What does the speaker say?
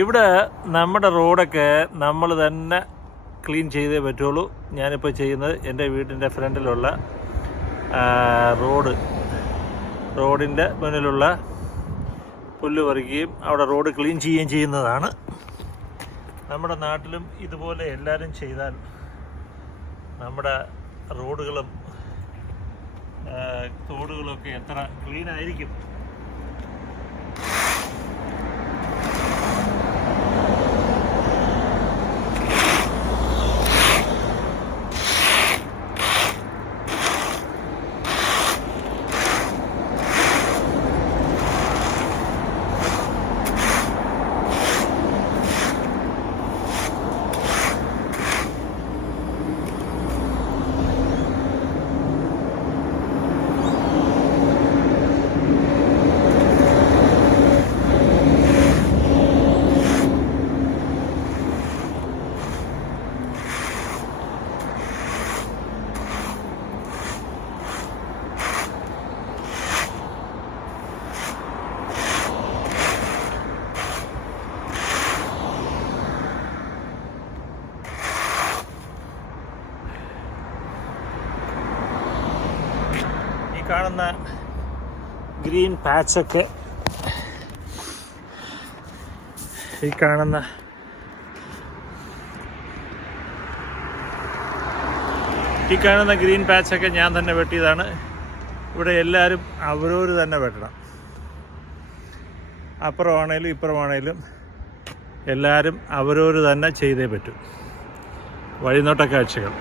ഇവിടെ നമ്മുടെ റോഡൊക്കെ നമ്മൾ തന്നെ ക്ലീൻ ചെയ്തേ പറ്റുള്ളൂ. ഞാനിപ്പോൾ ചെയ്യുന്നത് എൻ്റെ വീടിൻ്റെ ഫ്രണ്ടിലുള്ള റോഡിൻ്റെ മുന്നിലുള്ള പുല്ല് പറിക്കുകയും അവിടെ റോഡ് ക്ലീൻ ചെയ്യുകയും ചെയ്യുന്നതാണ്. നമ്മുടെ നാട്ടിലും ഇതുപോലെ എല്ലാവരും ചെയ്താൽ നമ്മുടെ റോഡുകളും തോടുകളൊക്കെ എത്ര ക്ലീനായിരിക്കും. കാണുന്ന ഗ്രീൻ പാച്ചൊക്കെ ഈ കാണുന്ന ഗ്രീൻ പാച്ചൊക്കെ ഞാൻ തന്നെ വെട്ടിയതാണ്. ഇവിടെ എല്ലാവരും അവരവർ തന്നെ വെട്ടണം. അപ്പുറമാണേലും ഇപ്പുറമാണേലും എല്ലാവരും അവരവർ തന്നെ ചെയ്തേ പറ്റൂ. വഴിനോട്ട കാഴ്ചകൾ.